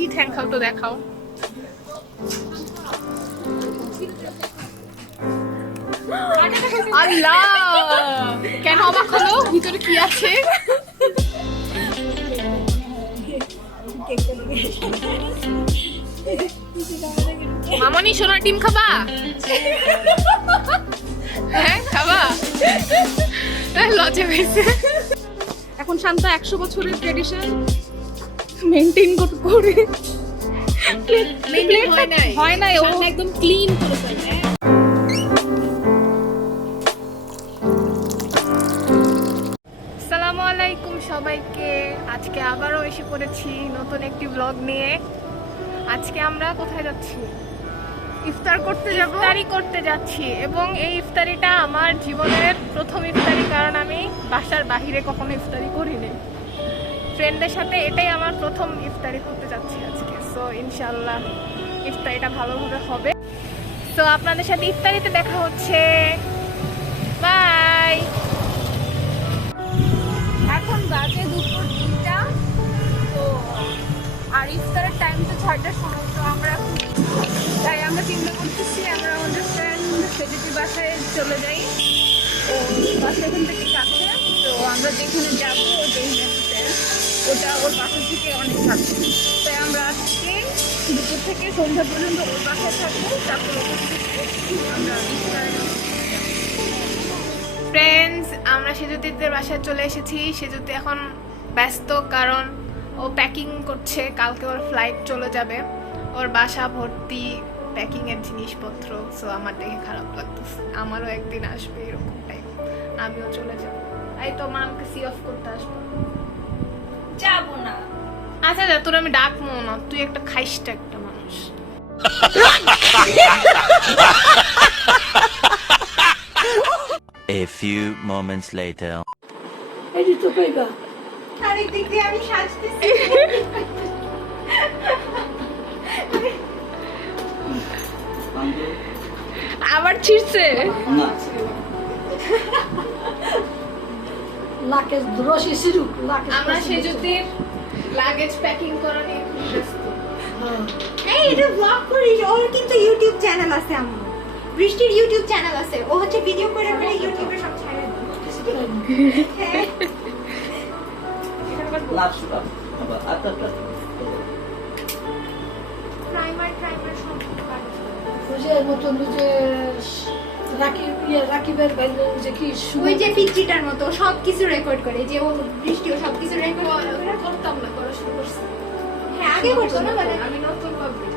কি ঠ্যাং খাও তো দেখাও। আল্লাহ, কেন অবাক হলো? ভিতরে কি আছে? মামনি সোনার ডিম খাবা? হ্যাঁ খাবা? লজ্জা পেয়েছে। এখন শান্ত 100 বছরের ট্রেডিশন মেইনটেইন করে হয় নাই, ও একদম ক্লিন করে ফেলে। আসসালামু আলাইকুম সবাইকে। আজকে আবারও এসে পড়েছি নতুন একটি ব্লগ নিয়ে। আজকে আমরা কোথায় যাচ্ছি? ইফতার করতে যাব, ইফতারি করতে যাচ্ছি। এবং এই ইফতারিটা আমার জীবনের প্রথম ইফতারি, কারণ আমি বাসার বাহিরে কখনো ইফতারি করিনি। ফ্রেন্ডদের সাথে এটাই আমার প্রথম ইফতারি করতে যাচ্ছি আজকে। সো ইনশাআল্লাহ ইফতারিটা ভালোভাবে হবে। তো আপনাদের সাথে ইফতারিতে দেখা হচ্ছে। বাই। এখন বাজে দুপুর 3টা। তো আর ইফতারের টাইম তো 6টার সময়। তো আমরা চিন্তা করতেছি আমরা আমাদের ফ্রেন্ড সেদিকে বাসায় চলে যাই। তো বাসা এখান থেকে কাছে, তো আমরা যেখানে যাবো ওটা ওর বাসা থেকে অনেক কাছে। তাই আমরা আজকে দুপুর থেকে সন্ধ্যা পর্যন্ত ওর বাসায় থাকবো। তারপর আমরা ফ্রেন্ডস, আমরা সেজুতিদের বাসায় চলে এসেছি। সেজুতি এখন ব্যস্ত, কারণ ও প্যাকিং করছে। কালকে ওর ফ্লাইট চলে যাবে। ওর বাসা ভর্তি প্যাকিং এর জিনিসপত্র। সো আমার দেখে খারাপ লাগতেছে। আমারও একদিন আসবে এরকম টাইম, আমিও চলে যাব। এই তো মা আমাকে সি অফ করতে আসবো। যাবো না। আচ্ছা যা, তোর আমি ডাকবো না, তুই একটা খাইসটা একটা মানুষ। A few moments later. এই তো কইবা আরেক দিক দিয়ে আমি সাজতেছি। আবার ছিড়ছে। লাকেজ রশি সিরুক লাকেজ। আমরা সেজুতির লাগেজ প্যাকিং করা নিয়ে খুব ব্যস্ত। এই এটা ব্লগ করিস। ওর কিন্তু ইউটিউব চ্যানেল আছে। আমার বৃষ্টির ইউটিউব চ্যানেল আছে। ও হচ্ছে ভিডিও করে করে ইউটিউবে সব ছাড়ে। হ্যাঁ প্রাইমার সব বুঝে মতন বুঝে রাকিবের ভাই যে কি ওই যে পিচিটার মতো সবকিছু রেকর্ড করে। যে ও বৃষ্টিও সবকিছু রেকর্ড করতাম না, করা শুরু করছি। হ্যাঁ আগে করতো না, মানে আমি নতুন পাবলিক।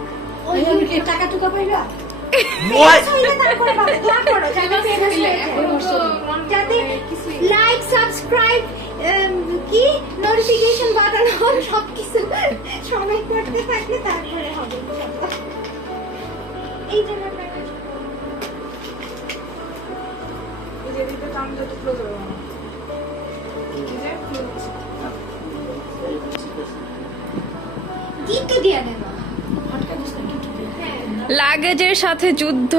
ওই কি টাকা টুকা পাইবা যাতে লাইক সাবস্ক্রাইব কি নোটিফিকেশন বাটন অন সবকিছু সবাই করতে থাকলে তারপরে হবে। এই জায়গাটা গীত দিয়ে দেব। লাগেজের সাথে যুদ্ধ।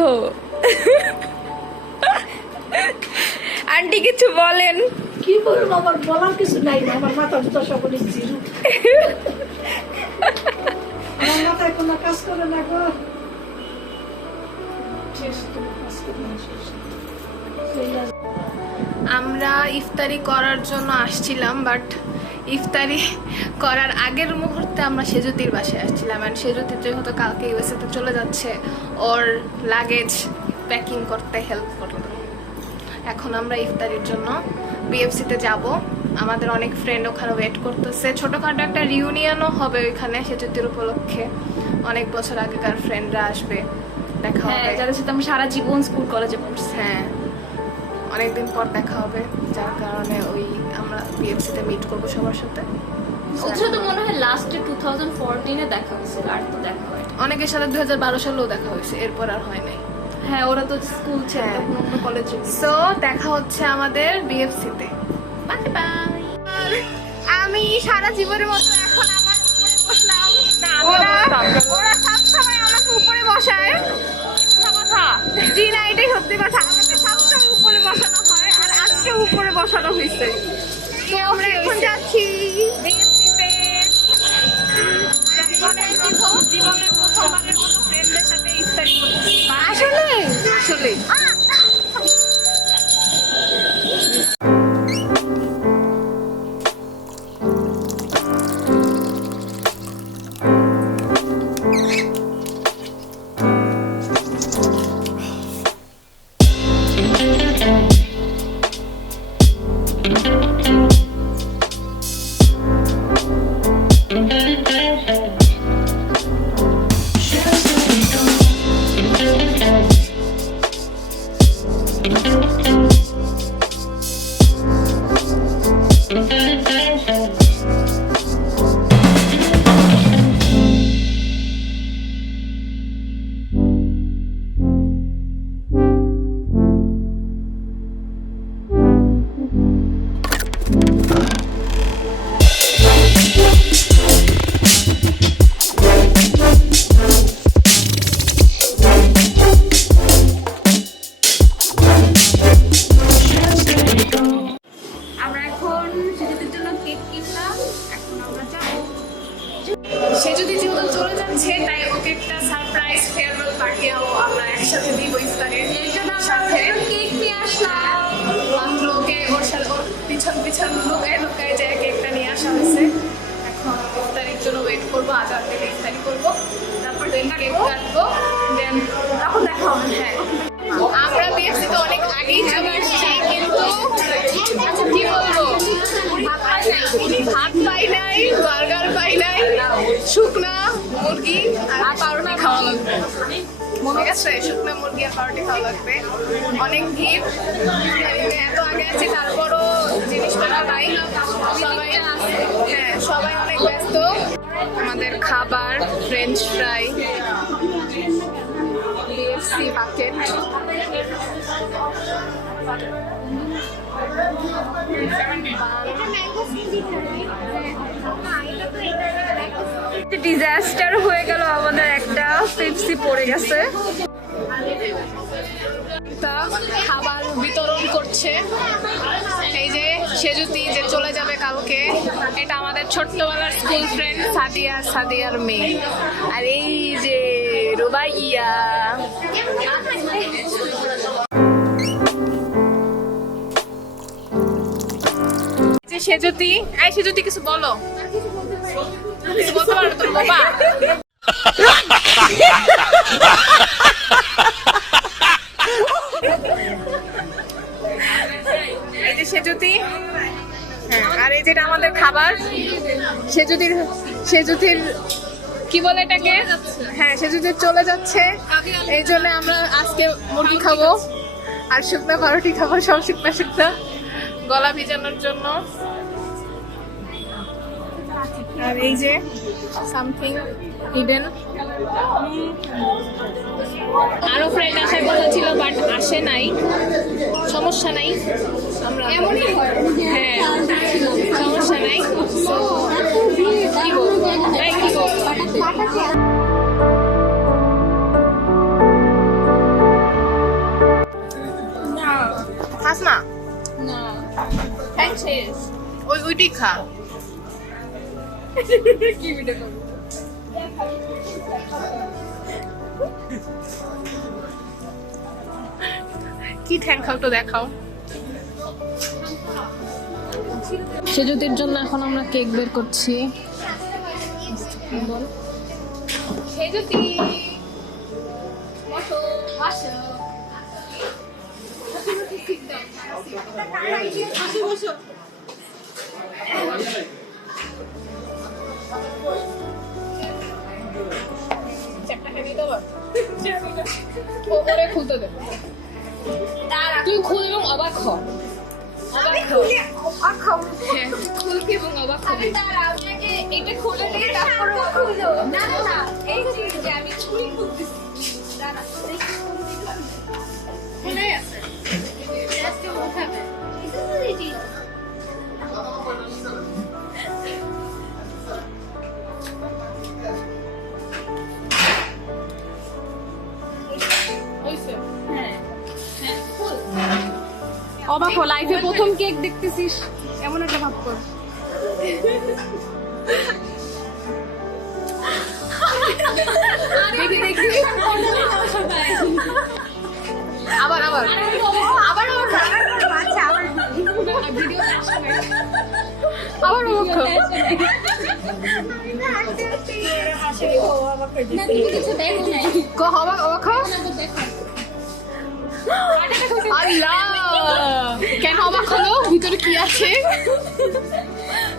আন্টি কিছু বলেন। কি বলবো, আমার বলার কিছু নাই। আমার মাথা তো সকলে জিরো। আমার মাথায় কোনো কাজ করে না গো। আমরা ইফতারি করার জন্য আসছিলাম, বাট ইফতারি করার আগের মুহূর্তে আমরা সেজুতির বাসায় আসছিলাম। অ্যান্ড সেজুতির যেহেতু কালকে ইউএসএতে চলে যাচ্ছে, ওর লাগেজ প্যাকিং করতে হেল্প করলাম। এখন আমরা ইফতারির জন্য বিএফসিতে যাব। আমাদের অনেক ফ্রেন্ড ওখানে ওয়েট করতেছে। ছোটোখাটো একটা রিউনিয়নও হবে ওইখানে সেজুতির উপলক্ষে। অনেক বছর আগেকার ফ্রেন্ডরা আসবে, দেখা হবে, যাদের সাথে আমি সারা জীবন স্কুল কলেজে পড়ছি। হ্যাঁ অনেকদিন পর দেখা হবে, যার কারণে ওই আমরা বিএফসিতে মিট করবো সবার সাথে। ওদের তো মনে হয় লাস্টে 2014-এ দেখা হয়েছিল, আর তো দেখা হয়। অনেকের সাথে 2012 সালেও দেখা হয়েছে, এরপর আর হয় নাই। হ্যাঁ ওরা তো স্কুল ছেড়ে তখন অন্য কলেজে। সো দেখা হচ্ছে আমাদের বিএফসিতে। Bye bye. আমি সারা জীবনের মতো এখন আমার উপরে বসলাম। ওরা সবসময় আমাকে উপরে বসায়। কথা জি না, এটাই সত্যি কথা। আমাকে সবসময় উপরে বসানো হয়, আর আজকে উপরে বসানো হয়েছে। তো আমরা এখন যাচ্ছি বিএফসিতে। সে যদি যেহেতু চলে যাচ্ছে তাই ওকে একটা সারপ্রাইজ ফেয়ারওয়েল পার্টিও আমরা একসাথে দিব ইফতারের সাথে। কেক নিয়ে আসলাম। মাত্র ওকে ওর সাথে ওর পিছন পিছন লুকায় লুকায় যে কেকটা নিয়ে আসা হয়েছে। এখন ইফতারির জন্য ওয়েট করবো, আজার থেকে ইফতারি করবো, তারপর দেন কেক কাটবো, দেন তখন দেখা হবে। হ্যাঁ, আমরা বিএফসি তো অনেক আগেই চলে আসছি, কিন্তু আচ্ছা কি বলবো, ভাত পাই নাই, বার্গার পাই নাই, শুকনা মুরগি আর পাউরুটি খাওয়া লাগবে। মনে গেছে শুকনা মুরগি আর পাউরুটি খাওয়া লাগবে। অনেক ভিড়, এত আগে আছি তারপরও জিনিসপত্র নাই, সবাই হ্যাঁ সবাই অনেক ব্যস্ত। আমাদের খাবার French fry, BFC bucket, disaster হয়ে গেল, আমাদের একটা পেপসি পড়ে গেছে। খাবার বিতরণ করছে এই যে সেজুতি যে চলে যাবে কালকে, এটা আমাদের ছোট্টবেলার স্কুল ফ্রেন্ড সাদিয়ার মেয়ে। আর এই যে রুবাইয়া, যে সেজুতি, এই সেজুতি কিছু বলো, কিছু বলতে পারো তোর বাবা? এই যে সেজুতি, হ্যাঁ, আর এই যেটা আমাদের খাবার, সেজুতির কি বলে এটাকে, হ্যাঁ সেজুতির চলে যাচ্ছে, এই জন্য আমরা আজকে মুরগি খাবো আর শুকনো পাউরুটি খাবো, সব শুকনো শুকনো গলা ভিজানোর জন্য। আর এই যে সামথিং হিডেন, আরো ফ্রেন্ড আসার কথা ছিল বাট আসে নাই, সমস্যা নাই, আমরা এমনই হ্যাঁ সমস্যা নাই। So, কি বলবো, এই কি বলবো? খাস না, ওইটি খা। কি ভিডিও করবো? কি ঠ্যাং খাও তো দেখাও। সেজুতির জন্য এখন আমরা কেক বের করছি। সেজুতি বসো, বসো। বসো। খুলতে দে, তুই খুল এবং অবাক হ, খুলবি এবং অবাক হবি। এটা খুলে দিয়ে তারপর খুলো। না না না, এই যে আমি ছুরি খুলতেছি। দাঁড়া, খুলে আছে, জাস্ট ওঠাবে। এটা তো রেডি। অবাক হল, লাইফে প্রথম কেক দেখতেছিস, এমন একটা ভাব কর। দেখি দেখি, আবার আবার আবার আচ্ছা, আবার আবার অবাক হ। অবাক অবাক হ। আল্লাহ, কেন অবাক হলো? ভিতরে কি আছে?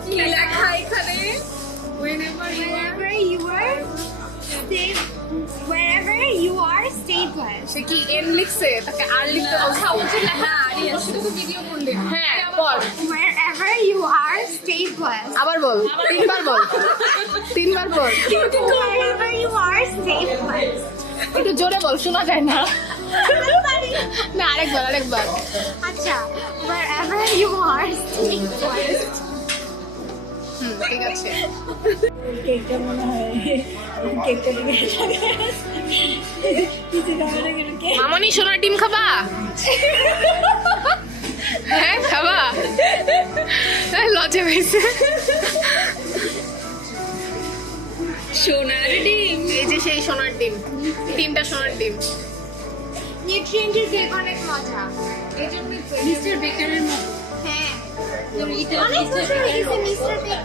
কি লেখা এখানে? Wherever you are, stay blessed. সে কি এন লিখছে? তাকে আর লিখতে বলছে? উচিত লেখা আরই আছে। শুধু ভিডিও করলে। হ্যাঁ বল। Wherever you are, stay blessed. আবার বল, তিনবার বল, তিনবার বল। Wherever you are, stay blessed. একটু জোরে বল, শোনা যায় না। না আরেকবার আরেকবার। আচ্ছা, wherever you are, stay blessed. ঠিক আছে। কেকটা মনে হয় কেকটা দিকে কিছু খাবে না কেন? কেক মামনি সোনার ডিম খাবা? হ্যাঁ খাবা? লজ্জা হয়েছে। সোনার ডিম। এই যে সেই সোনার ডিম, 3টা সোনার ডিম। নিউট্রিয়েন্টের কেক অনেক মজা। মিস্টার বেকারের মতো। হ্যাঁ এটা অনেক মিস্টার বছর হয়ে বেকারের গেছে মতো। মিস্টার কেক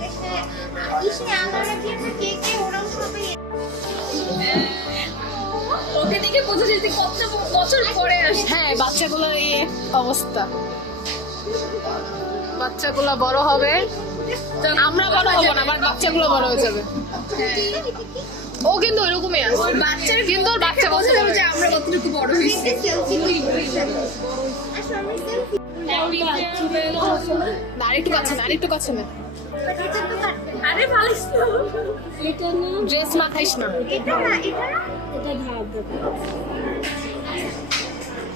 ইসে আমার কি একটা কেকে ওরাও সবাই ওকে দেখে বোঝা যায় যে কত বছর পরে আসছে। হ্যাঁ, বাচ্চাগুলোর এই অবস্থা। বাচ্চাগুলো বড় হবে, আমরা বড় হব না, বাট বাচ্চাগুলো বড় হয়ে যাবে। ও কিন্তু ওইরকমই আছে, বাচ্চার কিন্তু ওর বাচ্চা বড় বোঝা যাবে হবে। যে আমরা কতটুকু বড় হয়েছি। সেলফি না, আরেকটু কাছে না, আরেকটু কাছে না। আরে ভালিস না। এটা না, ড্রেস মাখাইস না। এটা না এটা না এটা ভাব।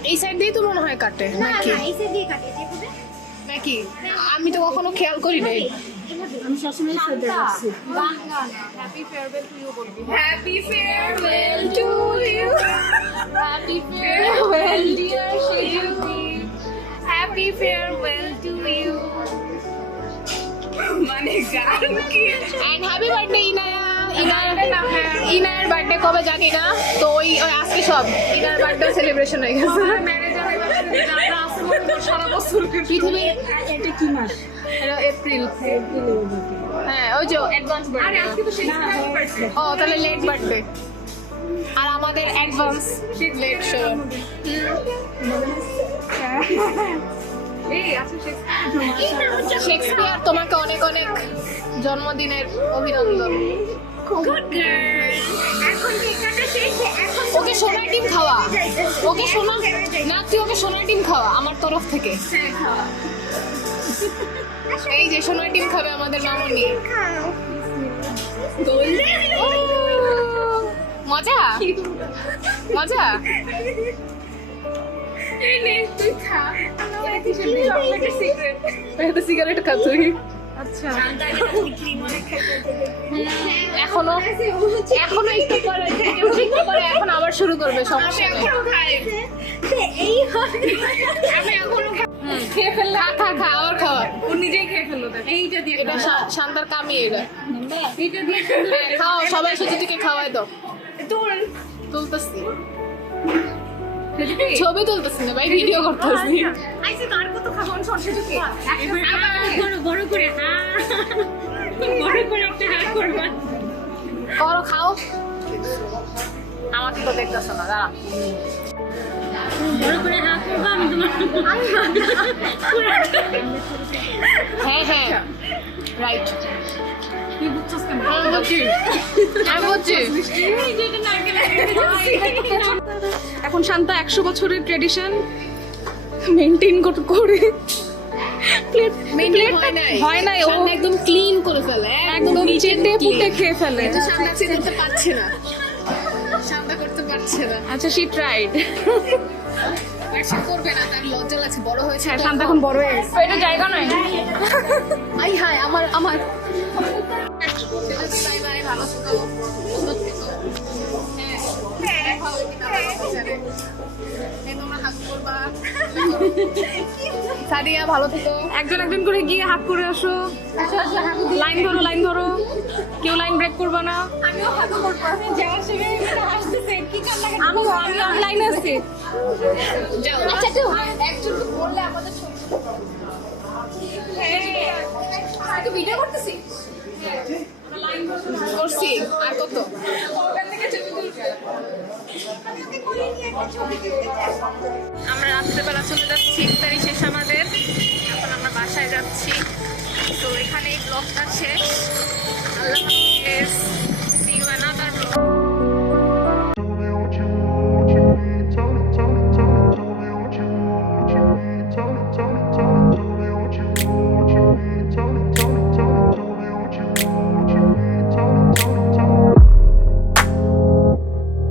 এই সাইড দিয়ে তো মনে হয় কাটে না নাকি? না এসে দিয়ে কাটে যেভাবে নাকি আমি তো কখনো খেয়াল করি নাই। আমি সবসময় ফেলে রাখছি। গান গান হ্যাপি ফেয়ারওয়েল টু ইউ বলবি। Happy farewell to you. Happy farewell dear Shizuki. Happy farewell to you. মানে গান কি? And happy birthday Inaya. ইনায়ের বার্থডে কবে জানি না, তো ওই ওই আজকে সব ইনার বার্থডে সেলিব্রেশন হয়ে গেছে। সারা বছর পৃথিবী এটা কি মাস? এটা এপ্রিল। হ্যাঁ, ওই যে অ্যাডভান্স আরে বার্থডে। আজকে তো শেক্সপিয়ার বার্থডে। ও তাহলে লেট বার্থডে, আর আমাদের অ্যাডভান্স লেট শো। এই আজকে শেক্সপিয়ার। শেক্সপিয়ার, তোমাকে অনেক অনেক জন্মদিনের অভিনন্দন। এখন কেক কাটা শেষ এখন ওকে সোনার ডিম খাওয়া, ওকে সোনা না, তুই ওকে সোনার ডিম খাওয়া আমার তরফ থেকে। এই যে সোনার ডিম খাবে আমাদের মামনি। খাও ও, মজা মজা। এই নে তুই খা। চকলেটের সিক্রেট। একটা সিগারেট খা তুই। আচ্ছা। এখনো এখনো একটু পরে, একটু পরে এখন আবার শুরু করবে, সমস্যা নেই। এই হবে আমি এখনো খেয়ে ফেললাম। খা খা খা, আবার খাওয়া। ও নিজেই খেয়ে ফেললো। এইটা দিয়ে এটা শান্তার কামি, এটা এইটা দিয়ে হ্যাঁ, খাও সবাই, সুজিকে খাওয়াই দাও। তোর তুলতেছি, ছবি তুলতেছি না ভাই, ভিডিও করতেছি। আইসে কার কত খাবো সরষে চুকে। বড় বড় করে বড় করে একটা হাত করবা। করো, খাও। আমাকে তো দেখতেছ না, দাঁড়া। বড় করে হাত করবা, আমি তোমার হ্যাঁ হ্যাঁ, রাইট। তুই বুঝছস কেন? আমি বুঝছি, আমি বুঝছি। এখন শান্তা 100 বছরের ট্রেডিশন মেইনটেইন করে Maintain হয় নাই, ও শান্তা একদম ক্লিন করে ফেলে, একদম চেটে পুটে খেয়ে ফেলে। শান্তা করতে পারছে না, শান্তা করতে পারছে না। আচ্ছা, শি ট্রাইড। আর সে করবে না, তার লজ্জা লাগছে, বড় হয়েছে। হ্যাঁ, শান্তা এখন বড় হয়ে গেছে। এটা জায়গা নয়। আই হায়, আমার আমার বাই বাই, ভালো থেকো, সুন্দর থেকো। হ্যাঁ, দেখা হবে কিনা আল্লাহ জানে। এই তোমরা হাগ করবা। সাদিয়া ভালো থেকো। একজন একজন করে গিয়ে হাত করে আসো। লাইন ধরো, লাইন ধরো, কেউ লাইন ব্রেক করবে না। আমিও হাগু করব আমি যাওয়ার সময় আসতেছে কি কান্না আমি অনলাইনে আছি। যাও। আচ্ছা তো একজনকে বললে আমাদের ছবি তুই ভিডিও করতেছিস? করছি, আর কত? আমরা রাত্রেবেলা চলে যাচ্ছি, ইফতারি শেষ আমাদের, এখন আমরা বাসায় যাচ্ছি। তো এখানে এই ব্লগটা শেষ। আল্লাহ হাফেজ।